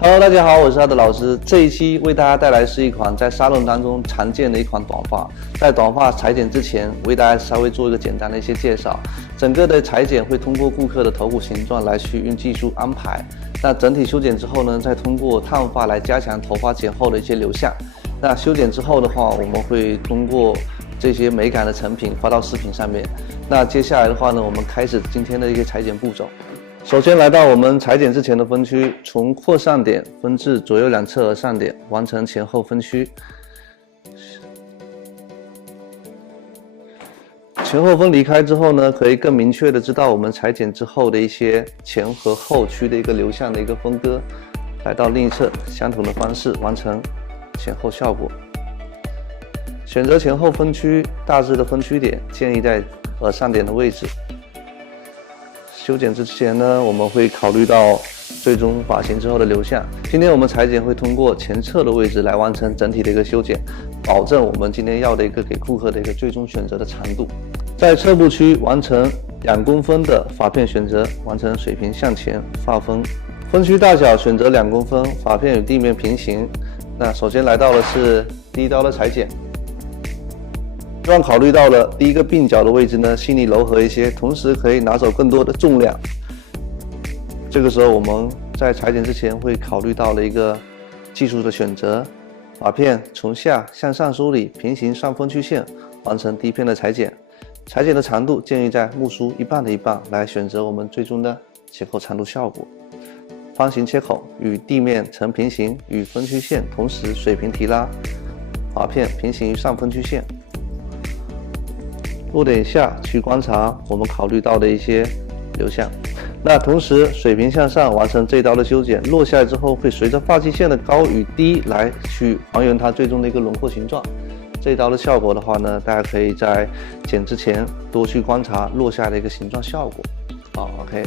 Hello， 大家好，我是阿德老师。这一期为大家带来是一款在沙龙当中常见的一款短发。在短发裁剪之前，为大家稍微做一个简单的一些介绍。整个的裁剪会通过顾客的头骨形状来去用技术安排。那整体修剪之后呢，再通过烫发来加强头发剪后的一些流向。那修剪之后的话，我们会通过这些美感的成品发到视频上面。那接下来的话呢，我们开始今天的一个裁剪步骤。首先来到我们裁剪之前的分区，从扩散点分至左右两侧的散点，完成前后分区。前后分离开之后呢，可以更明确的知道我们裁剪之后的一些前和后区的一个流向的一个分割。来到另一侧，相同的方式完成前后效果。选择前后分区，大致的分区点建议在耳上点的位置。修剪之前呢，我们会考虑到最终发型之后的流向。今天我们裁剪会通过前侧的位置来完成整体的一个修剪，保证我们今天要的一个给顾客的一个最终选择的长度。在侧部区完成2公分的发片选择，完成水平向前发分。分区大小选择2公分，发片与地面平行。那首先来到的是第一刀的裁剪。希望考虑到了第一个鬓角的位置呢，细腻柔和一些，同时可以拿走更多的重量。这个时候我们在裁剪之前会考虑到了一个技术的选择，发片从下向上梳理，平行上分区线，完成第一片的裁剪。裁剪的长度建议在木梳一半的一半来选择我们最终的切口长度效果。方形切口与地面成平行，与分区线同时水平提拉，发片平行于上分区线。落点下去观察我们考虑到的一些流向，那同时水平向上完成这一刀的修剪，落下来之后会随着发际线的高与低来去还原它最终的一个轮廓形状。这一刀的效果的话呢，大家可以在剪之前多去观察落下来的一个形状效果。好 ，OK。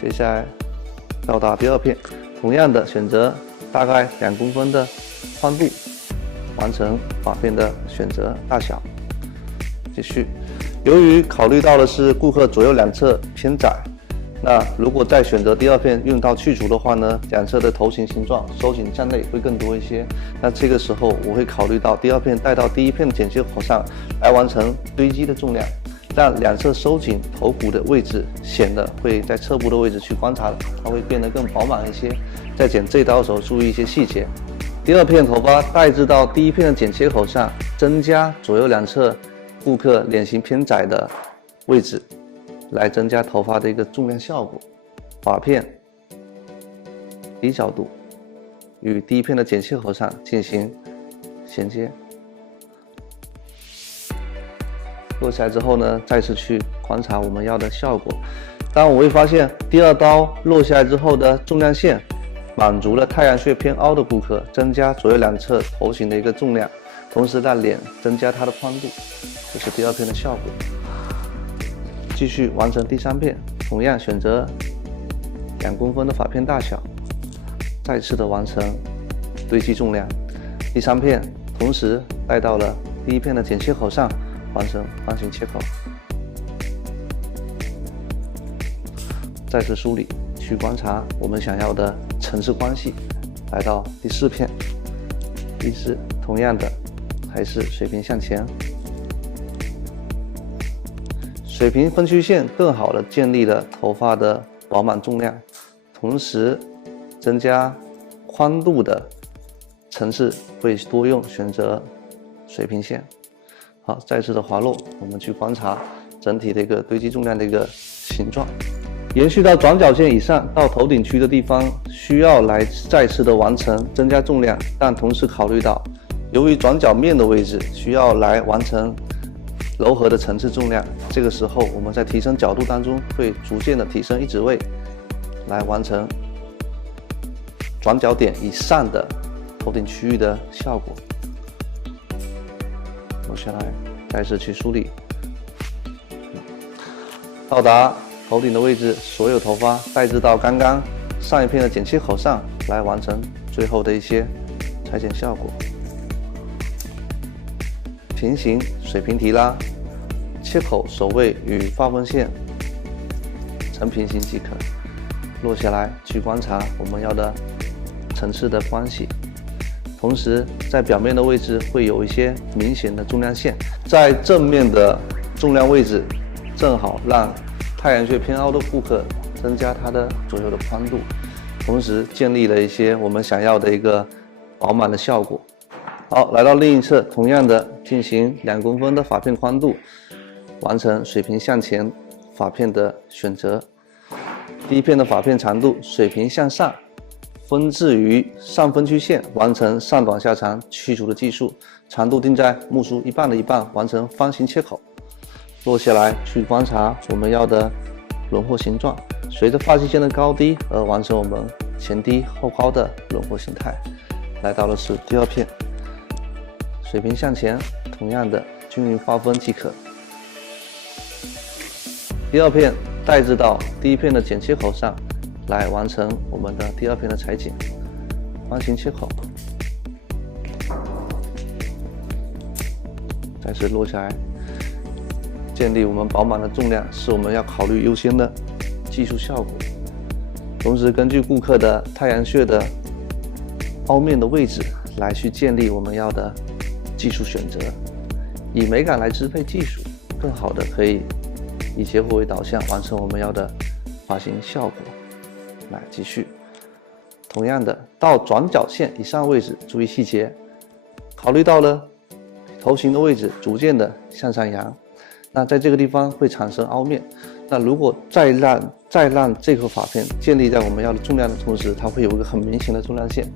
接下来到达第二片，同样的选择大概2公分的宽度，完成发片的选择大小。继续，由于考虑到的是顾客左右两侧偏窄，那如果再选择第二片用刀去除的话呢，两侧的头型形状收紧向内会更多一些。那这个时候我会考虑到第二片带到第一片的剪切口上来完成堆积的重量，让两侧收紧头骨的位置显得会在侧部的位置去观察，它会变得更饱满一些。在剪这一刀的时候注意一些细节。第二片头发带至到第一片的剪切口上，增加左右两侧顾客脸型偏窄的位置，来增加头发的一个重量效果。发片低角度与第一片的剪切口上进行衔接。落下来之后呢，再次去观察我们要的效果。当然我会发现第二刀落下来之后的重量线满足了太阳穴偏凹的顾客，增加左右两侧头型的一个重量，同时让脸增加它的宽度。这是第二片的效果。继续完成第3片，同样选择2公分的发片大小，再次的完成堆积重量。第3片同时带到了第一片的剪切口上，完成方形切口。再次梳理，去观察我们想要的层次关系。来到第4片，第4同样的还是水平向前。水平分区线更好的建立了头发的饱满重量，同时增加宽度的层次会多用选择水平线。好，再次的滑落，我们去观察整体的一个堆积重量的一个形状。延续到转角线以上到头顶区的地方，需要来再次的完成增加重量，但同时考虑到由于转角面的位置需要来完成柔和的层次重量，这个时候我们在提升角度当中会逐渐的提升一指位，来完成转角点以上的头顶区域的效果。落下来，再次去梳理，到达头顶的位置，所有头发带至到刚刚上一片的剪切口上来完成最后的一些裁剪效果。平行水平提拉，切口首位与发分线成平行即可。落下来去观察我们要的层次的关系。同时在表面的位置会有一些明显的重量线，在正面的重量位置正好让太阳穴偏凹的顾客增加它的左右的宽度，同时建立了一些我们想要的一个饱满的效果。好，来到另一侧，同样的进行2公分的发片宽度，完成水平向前发片的选择。第一片的发片长度水平向上，分置于上分区线，完成上短下长去除的技术，长度定在目梳一半的一半，完成方形切口。落下来去观察我们要的轮廓形状，随着发际线的高低而完成我们前低后高的轮廓形态。来到的是第2片，水平向前，同样的均匀划分即可。第2片带至到第1片的剪切口上，来完成我们的第2片的裁剪，方形切口，再次落下来，建立我们饱满的重量是我们要考虑优先的技术效果。同时根据顾客的太阳穴的凹面的位置来去建立我们要的技术选择，以美感来支配技术，更好的可以以结果为导向完成我们要的发型效果。来继续，同样的到转角线以上位置注意细节，考虑到了头型的位置逐渐的向上扬，那在这个地方会产生凹面，那如果再让这个发片建立在我们要的重量的同时，它会有一个很明显的重量线，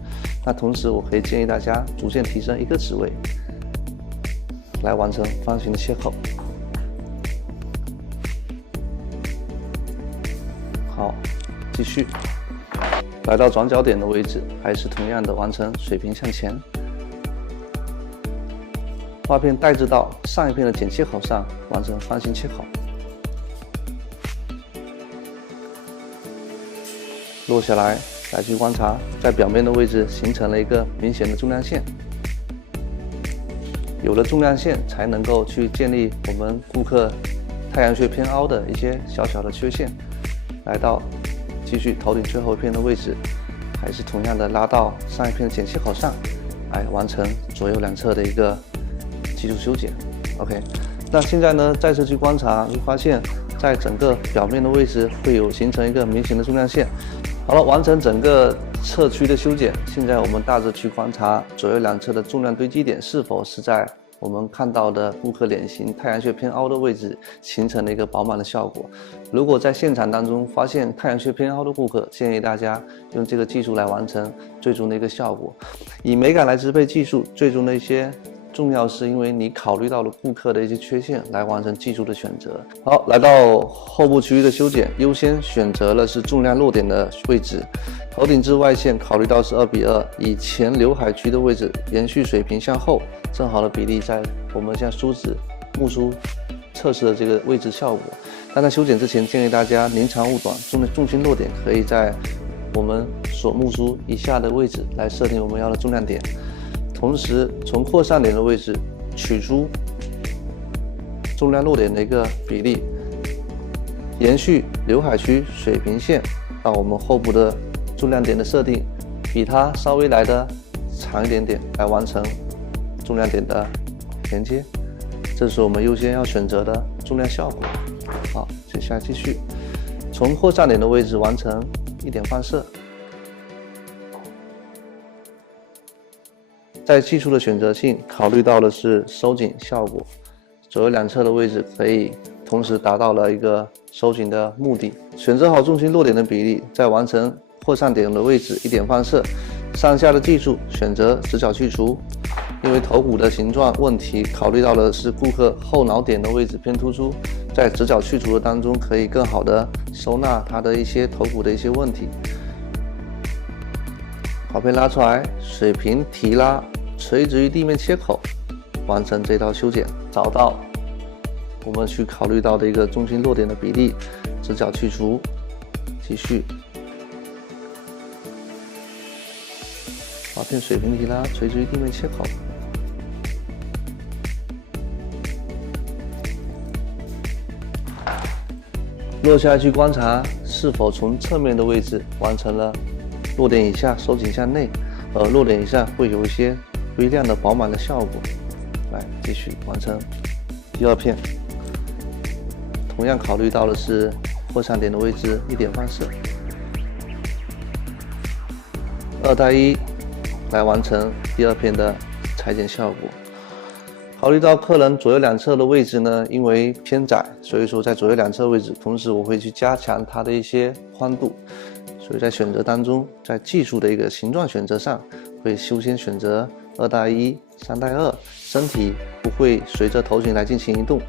那同时我可以建议大家逐渐提升1个指位，来完成方形的切口。好，继续来到转角点的位置，还是同样的完成水平向前，发片带至到上一片的剪切口上，完成方形切口。落下来来去观察，在表面的位置形成了一个明显的重量线，有了重量线才能够去建立我们顾客太阳穴偏凹的一些小小的缺陷。来到继续头顶最后一片的位置，还是同样的拉到上一片的剪切口上，来完成左右两侧的一个技术修剪。OK， 那现在呢，再次去观察，会发现在整个表面的位置会有形成一个明显的重量线。好了，完成整个侧区的修剪，现在我们大致去观察左右两侧的重量堆积点是否是在我们看到的顾客脸型太阳穴偏凹的位置形成了一个饱满的效果。如果在现场当中发现太阳穴偏凹的顾客，建议大家用这个技术来完成最终的一个效果。以美感来支配技术，最终的一些重要是因为你考虑到了顾客的一些缺陷来完成技术的选择。好，来到后部区域的修剪，优先选择了是重量落点的位置，头顶至外线考虑到是2:2，以前刘海区的位置延续水平向后，正好的比例在我们像梳子、目梳测试的这个位置效果。但在修剪之前，建议大家宁长勿短，重心落点可以在我们所目梳以下的位置来设定我们要的重量点。同时从扩散点的位置取出重量落点的一个比例，延续刘海区水平线到我们后部的重量点的设定，比它稍微来的长一点点，来完成重量点的连接。这是我们优先要选择的重量效果。好，接下来继续从扩散点的位置完成1点放射。在技术的选择性，考虑到的是收紧效果，左右两侧的位置可以同时达到了一个收紧的目的。选择好重心落点的比例，再完成扩散点的位置1点放射。上下的技术选择直角去除，因为头骨的形状问题，考虑到的是顾客后脑点的位置偏突出，在直角去除的当中可以更好的收纳它的一些头骨的一些问题。发片拉出来，水平提拉，垂直于地面切口，完成这道修剪。找到我们去考虑到的一个重心落点的比例，直角去除，继续发片水平提拉，垂直于地面切口。落下来去观察是否从侧面的位置完成了落点以下收紧向内，落点以上会有一些微亮的饱满的效果。来，继续完成第二片，同样考虑到的是扩散点的位置一点放射，2:1来完成第二片的裁剪效果。考虑到客人左右两侧的位置呢，因为偏窄，所以说在左右两侧位置，同时我会去加强它的一些宽度，所以在选择当中，在技术的一个形状选择上，会优先选择2:1、3:2，身体不会随着头型来进行移动，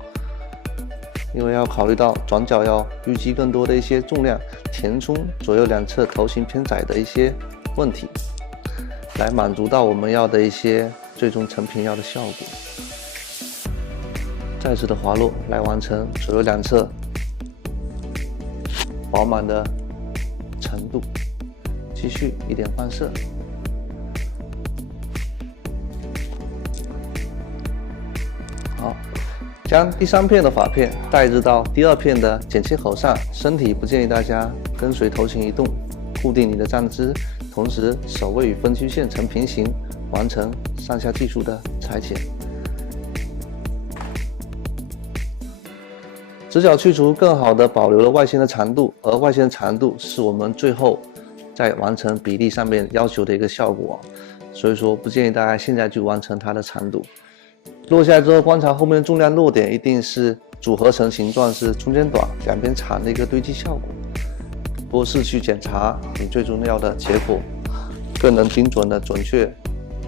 因为要考虑到转角要淤积更多的一些重量，填充左右两侧头型偏窄的一些问题，来满足到我们要的一些最终成品要的效果。再次的滑落来完成左右两侧饱满的程度，继续一点放射。好，将第三片的发片带入到第二片的剪切口上，身体不建议大家跟随头型移动，固定你的站姿，同时手位与分区线成平行，完成上下技术的裁剪。直角去除更好的保留了外线的长度，而外线长度是我们最后在完成比例上面要求的一个效果，所以说不建议大家现在就完成它的长度。落下来之后，观察后面的重量落点一定是组合成形状是中间短两边长的一个堆积效果，多次去检查你最重要的结果，更能精准的准确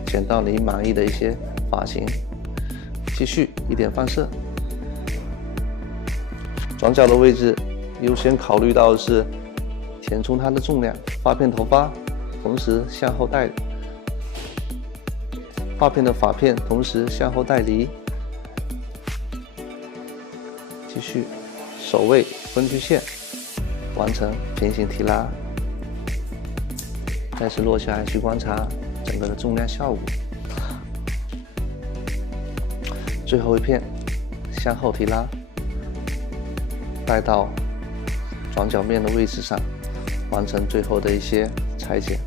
剪到你满意的一些发型。继续一点放射。转角的位置优先考虑到的是填充它的重量，发片头发同时向后带，发片的发片同时向后带离。继续手位分区线完成平行提拉，再次落下来去观察整个的重量效果。最后一片向后提拉，带到转角面的位置上，完成最后的一些裁剪。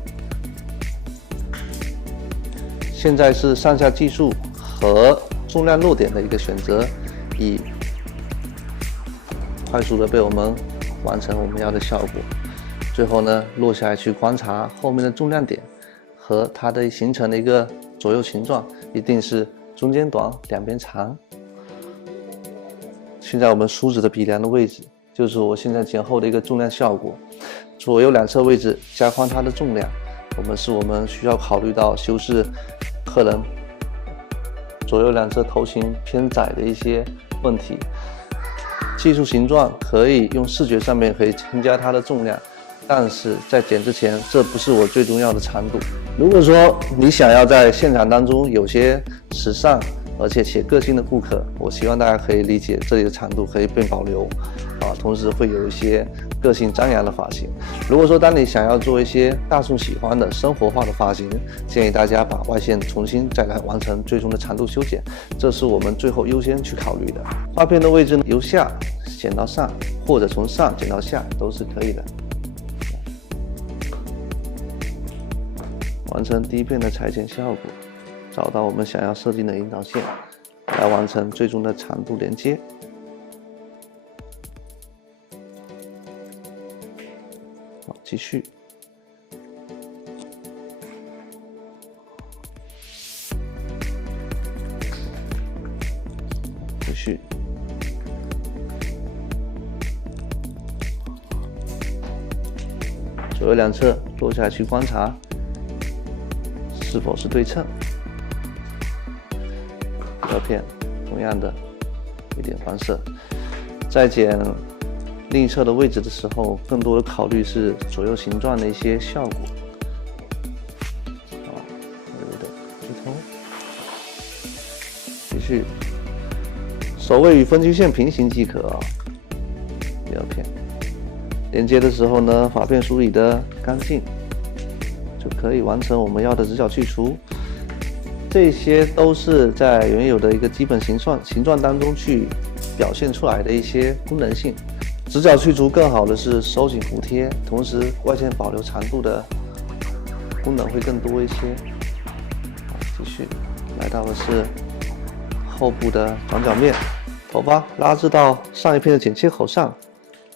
现在是上下技术和重量落点的一个选择，以快速的被我们完成我们要的效果。最后呢，落下来去观察后面的重量点和它的形成的一个左右形状，一定是中间短两边长。现在我们梳子的比量的位置，就是我现在剪后的一个重量效果。左右两侧位置加宽它的重量，我们需要考虑到修饰客人左右两侧头型偏窄的一些问题。技术形状可以用视觉上面可以增加它的重量，但是在剪之前，这不是我最重要的长度。如果说你想要在现场当中有些时尚而且个性的顾客，我希望大家可以理解这里的长度可以被保留，同时会有一些个性张扬的发型。如果说当你想要做一些大众喜欢的生活化的发型，建议大家把外线重新再来完成最终的长度修剪，这是我们最后优先去考虑的。发片的位置呢，由下剪到上，或者从上剪到下都是可以的。完成第一片的裁剪效果，找到我们想要设定的引导线，来完成最终的长度连接。好，继续。继续。左右两侧落下去观察是否是对称。第二片同样的一点放射，在剪另一侧的位置的时候，更多的考虑是左右形状的一些效果。好，有点直头。继续，手位与分区线平行即可啊。第二片连接的时候呢，发片梳理的干净，就可以完成我们要的直角去除。这些都是在原有的一个基本形状当中去表现出来的一些功能性，直角去除更好的是收紧服帖，同时外线保留长度的功能会更多一些。继续来到的是后部的转角面，头发拉至到上一片的剪切口上，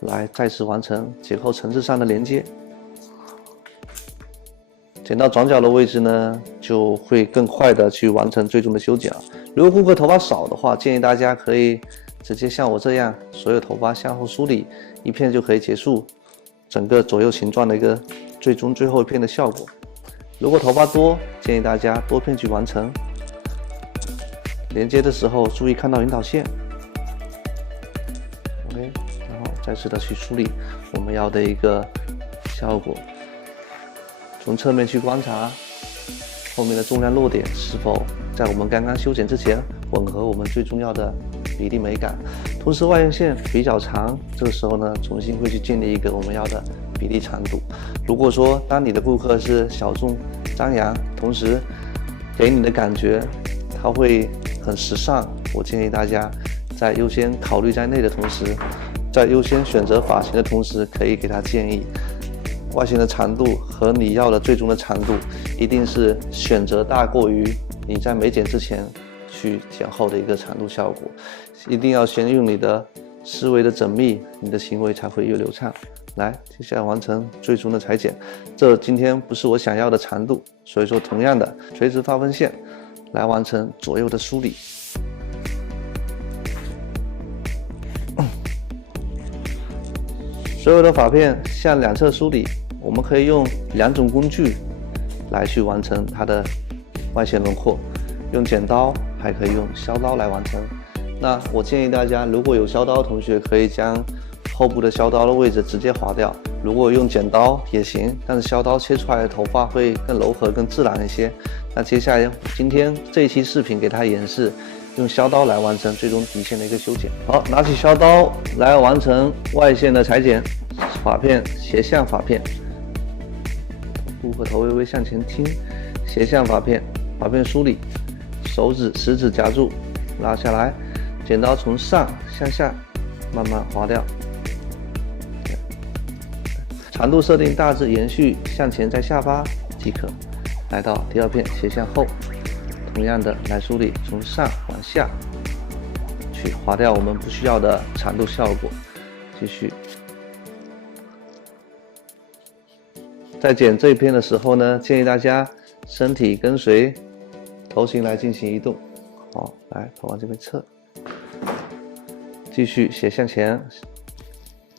来再次完成剪后层次上的连接。剪到转角的位置呢，就会更快的去完成最终的修剪了。如果顾客头发少的话，建议大家可以直接像我这样，所有头发向后梳理一片就可以结束整个左右形状的一个最后一片的效果。如果头发多，建议大家多片去完成。连接的时候注意看到引导线 ，OK， 然后再次的去梳理我们要的一个效果。从侧面去观察后面的重量落点是否在我们刚刚修剪之前吻合我们最重要的比例美感。同时外沿线比较长，这个时候呢，重新会去建立一个我们要的比例长度。如果说当你的顾客是小众张扬，同时给你的感觉他会很时尚，我建议大家在优先考虑在内的同时，在优先选择发型的同时，可以给他建议外线的长度和你要的最终的长度一定是选择大过于你在没剪之前去剪后的一个长度效果。一定要先用你的思维的缜密，你的行为才会越流畅。来，接下来完成最终的裁剪。这今天不是我想要的长度，所以说同样的垂直发分线来完成左右的梳理。所有的发片向两侧梳理，我们可以用两种工具来去完成它的外线轮廓，用剪刀还可以用削刀来完成。那我建议大家，如果有削刀的同学，可以将后部的削刀的位置直接划掉，如果用剪刀也行，但是削刀切出来的头发会更柔和更自然一些。那接下来今天这一期视频给大家演示用削刀来完成最终底线的一个修剪。好，拿起削刀来完成外线的裁剪。发片斜向发片，顾客头微微向前倾，斜向发片，发片梳理，手指食指夹住，拉下来，剪刀从上向下慢慢划掉。长度设定大致延续向前再下发即可。来到第二片斜向后，同样的来梳理，从上往下去划掉我们不需要的长度效果。继续。在剪这一片的时候呢，建议大家身体跟随头型来进行移动。好，来头往这边侧，继续斜向前，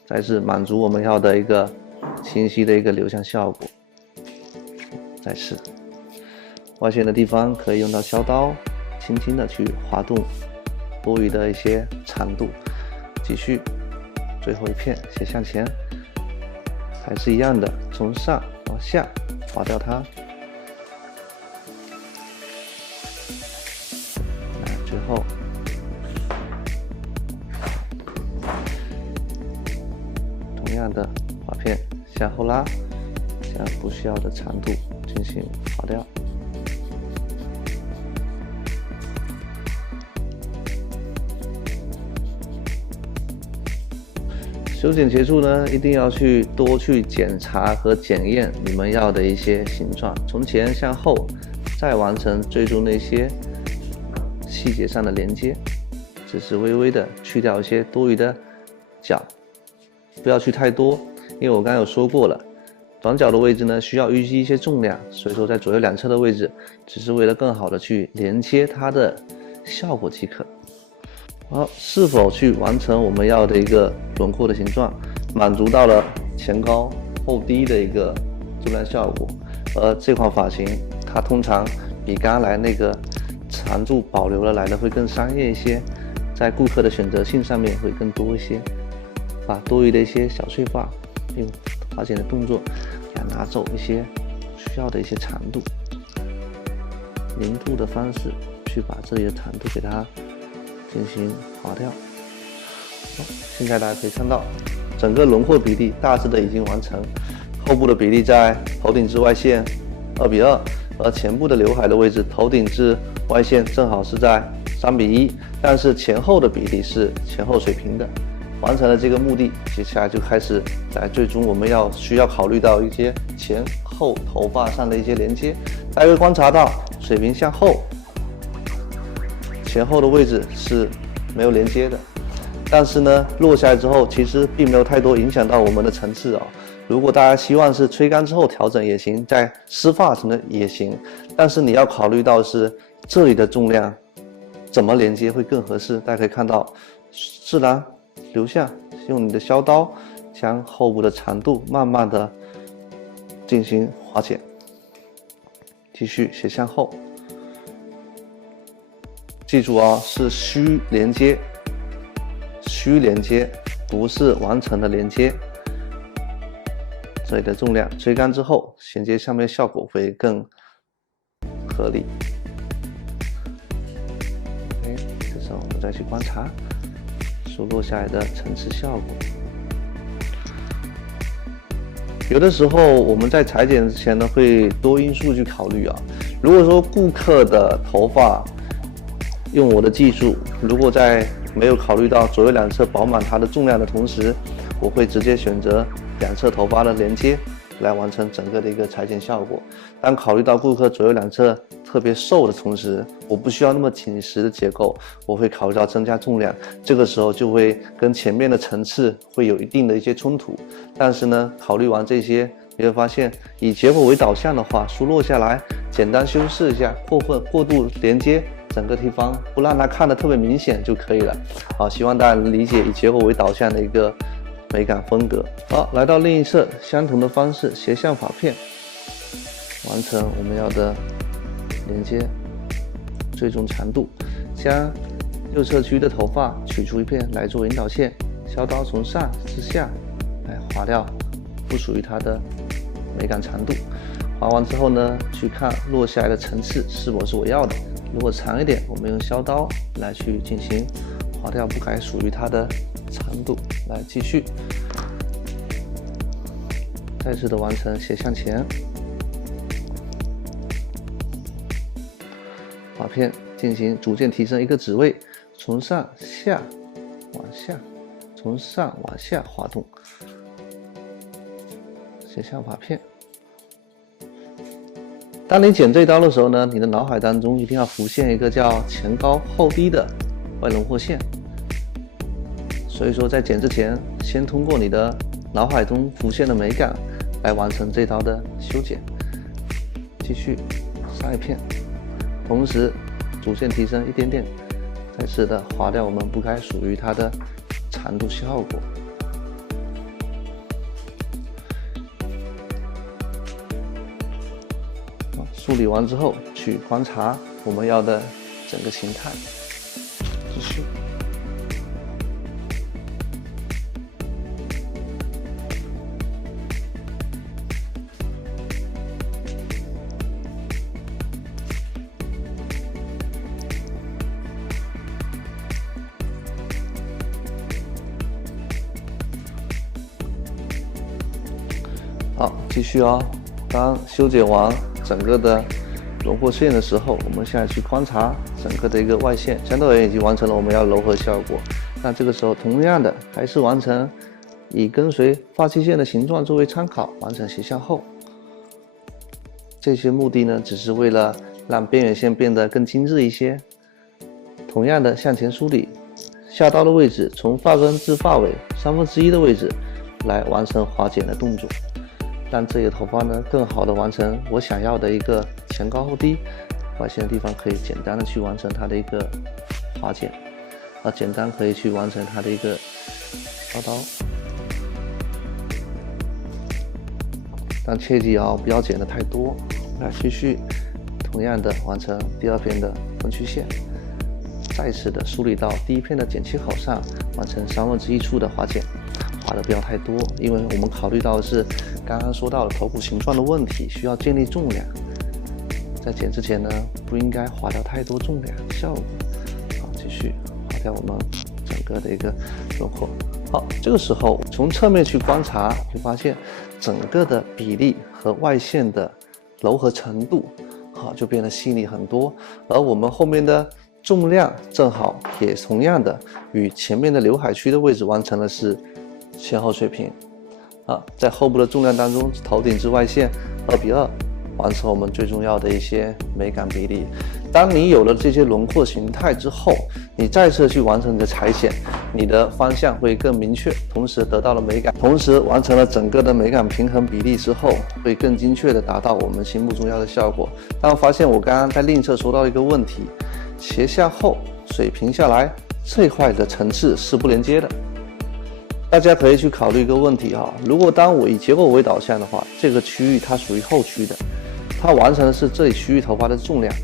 再次满足我们要的一个清晰的一个流向效果。再次外线的地方可以用到削刀，轻轻的去滑动多余的一些长度。继续最后一片斜向前，还是一样的，从上往下划掉它。最后同样的发片向后拉，将不需要的长度进行划掉。修剪结束呢，一定要多去检查和检验你们要的一些形状，从前向后，再完成最终的一些细节上的连接。只是微微的去掉一些多余的角，不要去太多，因为我刚刚有说过了，转角的位置呢需要淤积一些重量，所以说在左右两侧的位置，只是为了更好的去连接它的效果即可。好，是否去完成我们要的一个轮廓的形状，满足到了前高后低的一个重量效果。而这款发型它通常比刚刚来那个长度保留了来的会更商业一些，在顾客的选择性上面会更多一些。把多余的一些小碎发用发剪的动作给它拿走一些需要的一些长度，零度的方式去把这里的长度给它进行划掉。现在大家可以看到整个轮廓比例大致的已经完成，后部的比例在头顶至外线2:2，而前部的刘海的位置头顶至外线正好是在3:1，但是前后的比例是前后水平的，完成了这个目的，接下来就开始在最终我们需要考虑到一些前后头发上的一些连接。大家会观察到水平向后，前后的位置是没有连接的，但是呢落下来之后其实并没有太多影响到我们的层次啊。如果大家希望是吹干之后调整也行，在湿发层的也行，但是你要考虑到是这里的重量怎么连接会更合适。大家可以看到自然留下，用你的削刀将后部的长度慢慢的进行划剪，继续斜向后。记住啊，是虚连接，虚连接，不是完成的连接。这里的重量吹干之后，衔接上面效果会更合理。OK， 这时候我们再去观察疏落下来的层次效果。有的时候我们在裁剪之前呢，会多因素去考虑啊。如果说顾客的头发用我的技术，如果在没有考虑到左右两侧饱满它的重量的同时，我会直接选择两侧头发的连接来完成整个的一个裁剪效果。当考虑到顾客左右两侧特别瘦的同时，我不需要那么紧实的结构，我会考虑到增加重量，这个时候就会跟前面的层次会有一定的一些冲突。但是呢，考虑完这些，你会发现以结果为导向的话，疏落下来，简单修饰一下，过度连接整个地方，不让它看得特别明显就可以了。好，希望大家能理解以结果为导向的一个美感风格。好，来到另一侧，相同的方式，斜向发片，完成我们要的连接，最终长度，将右侧区的头发取出一片来做引导线，削刀从上至下来划掉不属于它的美感长度。划完之后呢，去看落下来的层次是否是我要的。如果长一点，我们用削刀来去进行划掉不该属于它的长度，来继续再次的完成斜向前，发片进行逐渐提升一个指位，从上下往下，从上往下滑动，斜向发片。当你剪这一刀的时候呢，你的脑海当中一定要浮现一个叫前高后低的外轮廓线。所以说在剪之前，先通过你的脑海中浮现的美感来完成这刀的修剪。继续上一片，同时逐渐提升一点点，再次的划掉我们不该属于它的长度效果。梳理完之后，去观察我们要的整个形态。继续。好，继续哦。当修剪完整个的轮廓线的时候，我们现在去观察整个的一个外线，相对而言已经完成了我们要柔和效果。那这个时候同样的还是完成以跟随发际线的形状作为参考，完成斜向后。这些目的呢，只是为了让边缘线变得更精致一些。同样的向前梳理，下刀的位置从发根至发尾1/3的位置来完成划剪的动作。让这些头发呢更好的完成我想要的一个前高后低，外线的地方可以简单的去完成它的一个划剪，简单可以去完成它的一个削刀，但切记不要剪得太多。来继续同样的完成第二片的分区线，再次的梳理到第一片的剪切口上，完成1/3处的划剪。划的不要太多，因为我们考虑到的是刚刚说到的头骨形状的问题，需要建立重量。在剪之前呢，不应该划掉太多重量效果。好，继续划掉我们整个的一个轮廓。好，这个时候从侧面去观察，会发现整个的比例和外线的柔和程度，就变得细腻很多。而我们后面的重量正好也同样的与前面的刘海区的位置完成的是前后水平。在后部的重量当中，头顶至外线2:2，完成我们最重要的一些美感比例。当你有了这些轮廓形态之后，你再次去完成你的裁剪，你的方向会更明确，同时得到了美感，同时完成了整个的美感平衡比例之后，会更精确的达到我们心目中要的效果。但我发现我刚刚在另一侧说到一个问题，斜向后水平下来这一块的层次是不连接的。大家可以去考虑一个问题如果当我以结构为导向的话，这个区域它属于后区的，它完成的是这里区域头发的重量，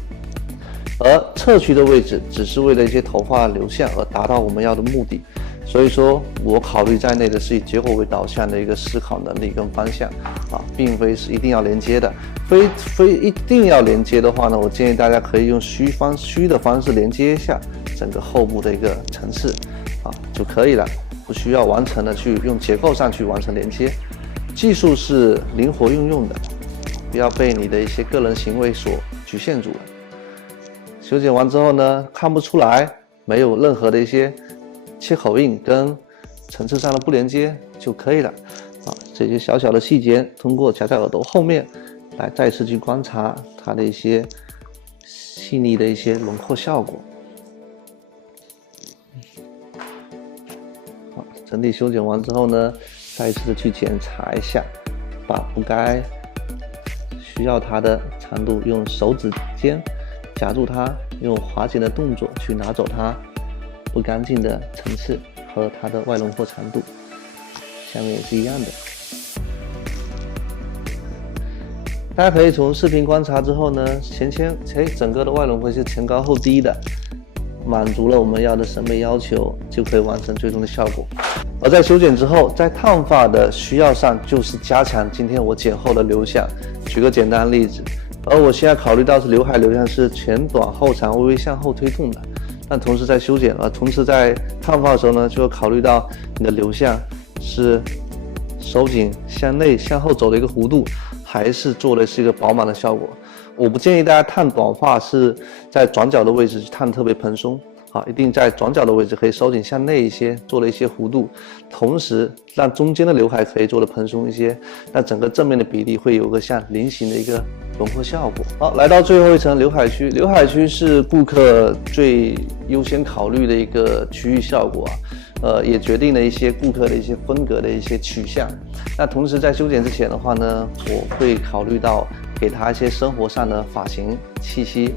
而侧区的位置只是为了一些头发流向而达到我们要的目的。所以说我考虑在内的是以结构为导向的一个思考能力跟方向并非是一定要连接的。非一定要连接的话呢，我建议大家可以用虚的方式连接一下整个后部的一个层次就可以了，不需要完成的去用结构上去完成连接。技术是灵活运用的，不要被你的一些个人行为所局限住了。修剪完之后呢，看不出来没有任何的一些切口印跟层次上的不连接就可以了这些小小的细节，通过夹在耳朵后面来再次去观察它的一些细腻的一些轮廓效果。整体修剪完之后呢，再一次的去检查一下，把不该需要它的长度用手指尖夹住它，用划剪的动作去拿走它不干净的层次和它的外轮廓长度。下面也是一样的。大家可以从视频观察之后呢，整个的外轮廓是前高后低的，满足了我们要的审美要求，就可以完成最终的效果。而在修剪之后，在烫发的需要上，就是加强今天我剪后的流向。举个简单的例子，而我现在考虑到是刘海流向是前短后长，微微向后推动的，但同时在修剪同时在烫发的时候呢，就要考虑到你的流向是收紧向内向后走的一个弧度，还是做的是一个饱满的效果。我不建议大家烫短发是在转角的位置去烫特别蓬松一定在转角的位置可以收紧向内一些，做了一些弧度，同时让中间的刘海可以做的蓬松一些，那整个正面的比例会有个像菱形的一个轮廓效果。好，来到最后一层刘海区，刘海区是顾客最优先考虑的一个区域效果也决定了一些顾客的一些风格的一些取向。那同时在修剪之前的话呢，我会考虑到给他一些生活上的发型气息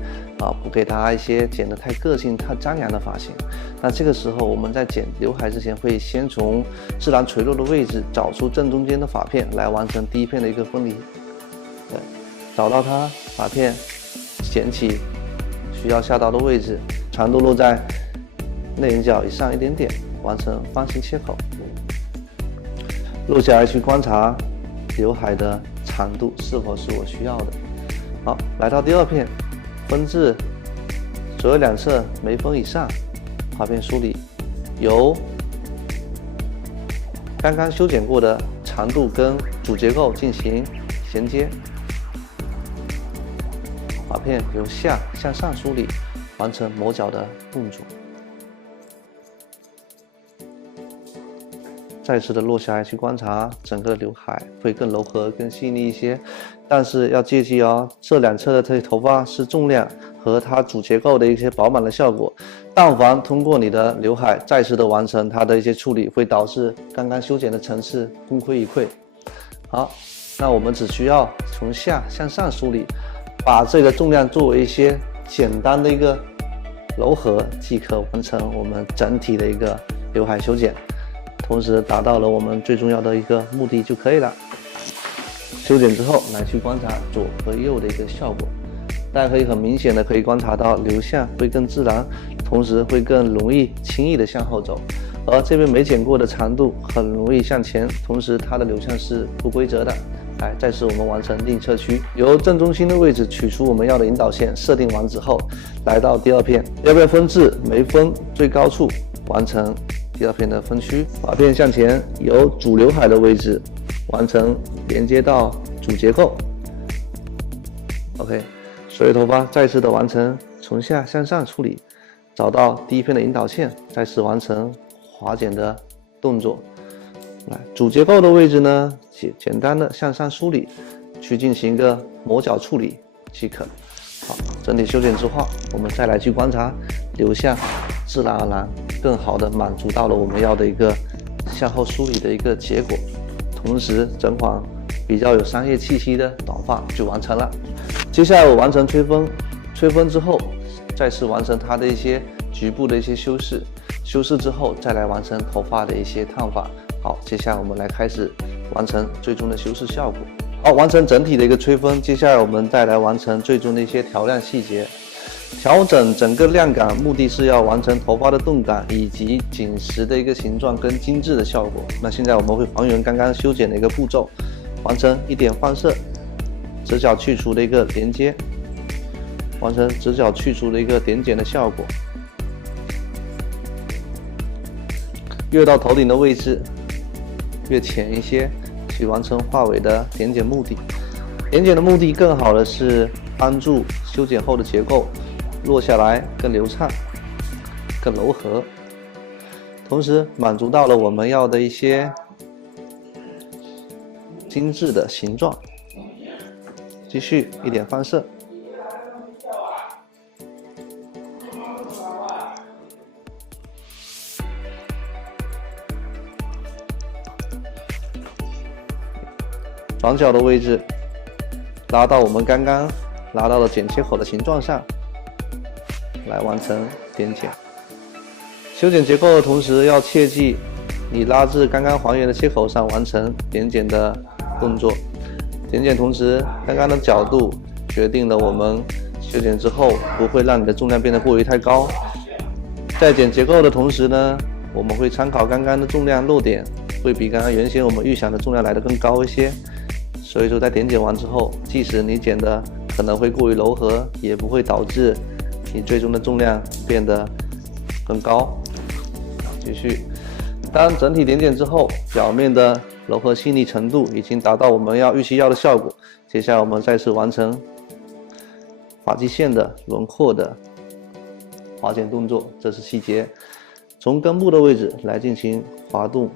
不给他一些剪得太个性太张扬的发型。那这个时候我们在剪刘海之前，会先从自然垂落的位置找出正中间的发片，来完成第一片的一个分离。找到它，发片剪起需要下刀的位置，长度落在内眼角以上一点点，完成方形切口。落下来去观察刘海的长度是否是我需要的。好，来到第二片，分至左右两侧眉峰以上，发片梳理，由刚刚修剪过的长度跟主结构进行衔接，发片由下向上梳理，完成磨角的动作。再次的落下来去观察整个刘海，会更柔和更细腻一些，但是要切记这两侧的这些头发是重量和它主结构的一些饱满的效果，但凡通过你的刘海再次的完成它的一些处理，会导致刚刚修剪的层次功亏一篑。好，那我们只需要从下向上梳理，把这个重量作为一些简单的一个柔和，即可完成我们整体的一个刘海修剪，同时达到了我们最重要的一个目的就可以了。修剪之后来去观察左和右的一个效果，大家可以很明显的可以观察到流向会更自然，同时会更容易轻易的向后走，而这边没剪过的长度很容易向前，同时它的流向是不规则的。再次我们完成另侧区，由正中心的位置取出我们要的引导线，设定完之后，来到第二片，第二片分至眉峰最高处，完成第二片的分区，发片向前，由主刘海的位置完成连接到主结构。OK， 所有头发再次的完成从下向上处理，找到第一片的引导线，再次完成划剪的动作。来，主结构的位置呢，简单的向上梳理，去进行一个磨角处理即可。好，整体修剪之后，我们再来去观察流向，自然而然更好的满足到了我们要的一个向后梳理的一个结果，同时整款比较有商业气息的短发就完成了。接下来我完成吹风，吹风之后再次完成它的一些局部的一些修饰，修饰之后再来完成头发的一些烫发。好，接下来我们来开始完成最终的修饰效果。好，完成整体的一个吹风，接下来我们再来完成最终的一些调亮细节。调整整个亮感，目的是要完成头发的动感以及紧实的一个形状跟精致的效果。那现在我们会还原刚刚修剪的一个步骤，完成一点放射，直角去除的一个连接，完成直角去除的一个点剪的效果。越到头顶的位置越浅一些，去完成发尾的点剪目的。点剪的目的更好的是帮助修剪后的结构落下来更流畅、更柔和，同时满足到了我们要的一些精致的形状。继续一点放射，转角的位置拉到我们刚刚拉到的剪切口的形状上，来完成点剪。修剪结构的同时要切记，你拉至刚刚还原的切口上完成点剪的动作。点剪同时，刚刚的角度决定了我们修剪之后不会让你的重量变得过于太高。在剪结构的同时呢，我们会参考刚刚的重量落点，会比刚刚原先我们预想的重量来得更高一些。所以说在点剪完之后，即使你剪的可能会过于柔和，也不会导致你最终的重量变得更高。继续，当整体点剪之后，表面的柔和细腻程度已经达到我们预期要的效果，接下来我们再次完成发际线的轮廓的划剪动作，这是细节。从根部的位置来进行滑动，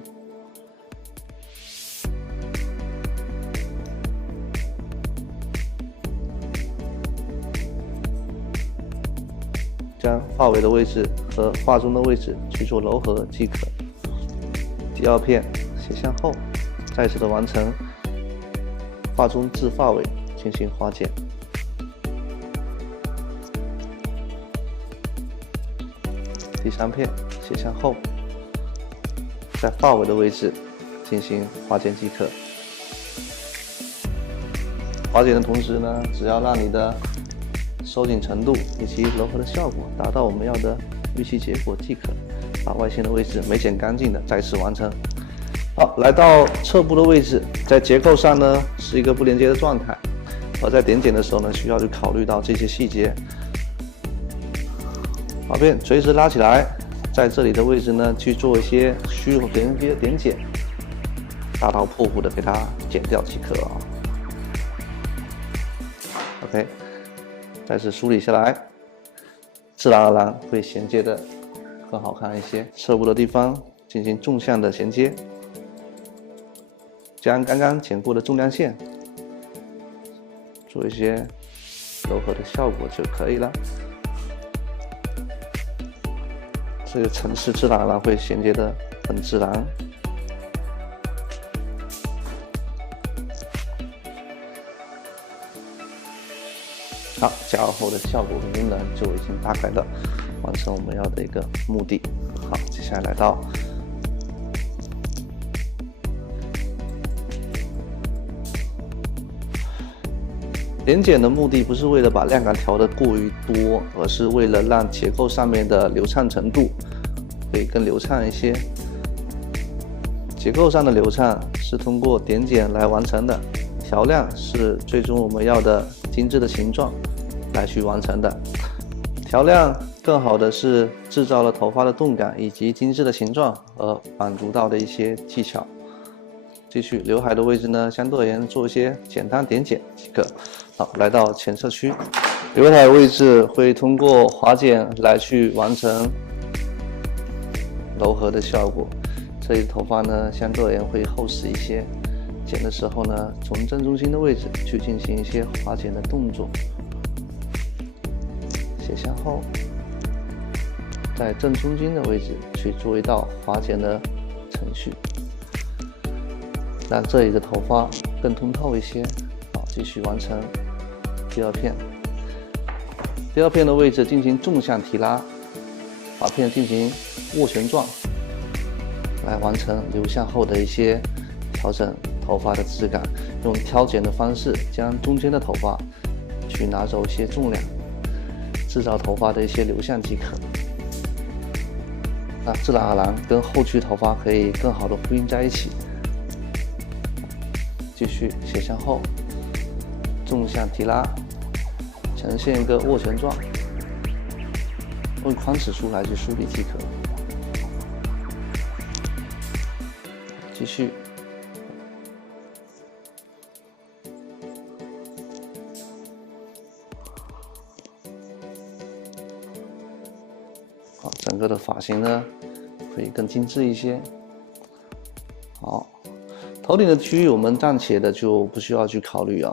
将发尾的位置和发中的位置去做柔和即可。第二片斜向后，再次的完成发中至发尾进行划剪。第三片斜向后，在发尾的位置进行划剪即可。划剪的同时呢，只要让你的收紧程度以及柔和的效果达到我们要的预期结果即可。把外线的位置没剪干净的再次完成。好，来到侧部的位置，在结构上呢是一个不连接的状态，而在点剪的时候呢，需要去考虑到这些细节。把片垂直拉起来，在这里的位置呢去做一些虚有连接的点剪，大刀阔斧的给它剪掉即可啊。OK， 再次梳理下来，自然而然会衔接的更好看一些。侧部的地方进行纵向的衔接，将刚刚剪过的重量线做一些柔和的效果就可以了。这个层次自然而然会衔接的很自然。好，加热后的效果和功能就已经大概的完成我们要的一个目的。好，接下来到点剪的目的不是为了把亮感调得过于多，而是为了让结构上面的流畅程度会更流畅一些。结构上的流畅是通过点剪来完成的，调亮是最终我们要的精致的形状来去完成的。调亮更好的是制造了头发的动感以及精致的形状，而满足到的一些技巧。继续刘海的位置呢，相对而言做一些简单点剪即可。好，来到前侧区，刘海位置会通过滑剪来去完成柔和的效果。这里头发呢，相对而言会厚实一些。剪的时候呢，从正中心的位置去进行一些滑剪的动作，斜向后，在正中间的位置去做一道滑剪的程序，让这里的头发更通透一些。好，继续完成第二片。第二片的位置进行纵向提拉，把片进行握拳状，来完成留向后的一些调整头发的质感，用挑剪的方式将中间的头发去拿走一些重量，制造头发的一些流向即可。那自然而然跟后区头发可以更好的呼应在一起。继续斜向后，纵向提拉，呈现一个握拳状，用宽尺梳来去梳理即可。继续。好，整个的发型呢会更精致一些。好，头顶的区域我们暂且的就不需要去考虑啊，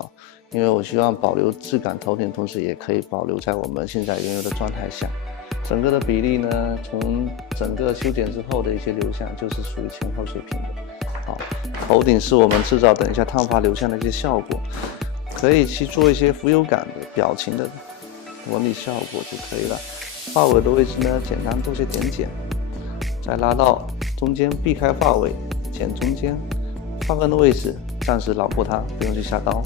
因为我希望保留质感头顶，同时也可以保留在我们现在原有的状态下。整个的比例呢，从整个修剪之后的一些流向就是属于前后水平的。好，头顶是我们制造等一下烫发流向的一些效果，可以去做一些浮有感的表情的纹理效果就可以了。发尾的位置呢，简单做些点剪，再拉到中间，避开发尾，剪中间。发根的位置暂时绕过它，不用去下刀。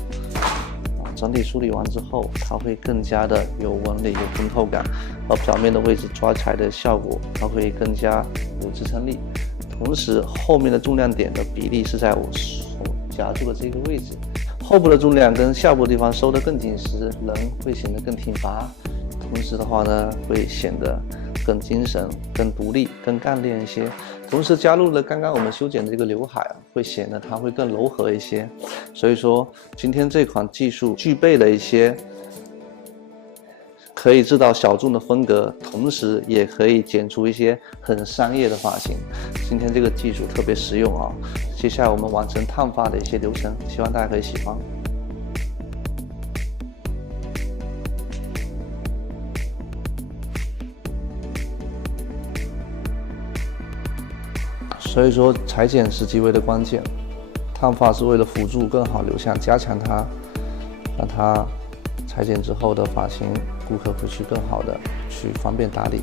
整体梳理完之后，它会更加的有纹理、有通透感，而表面的位置抓起来的效果，它会更加有支撑力。同时，后面的重量点的比例是在我手夹住的这个位置，后部的重量跟下部的地方收得更紧实，人会显得更挺拔。同时的话呢，会显得更精神、更独立、更干练一些。同时加入了刚刚我们修剪的这个刘海啊，会显得它会更柔和一些。所以说，今天这款技术具备了一些可以制造小众的风格，同时也可以剪出一些很商业的发型。今天这个技术特别实用啊！接下来我们完成烫发的一些流程，希望大家可以喜欢。所以说裁剪是极为的关键，烫发是为了辅助更好留向，加强它，让它裁剪之后的发型顾客会去更好的去方便打理。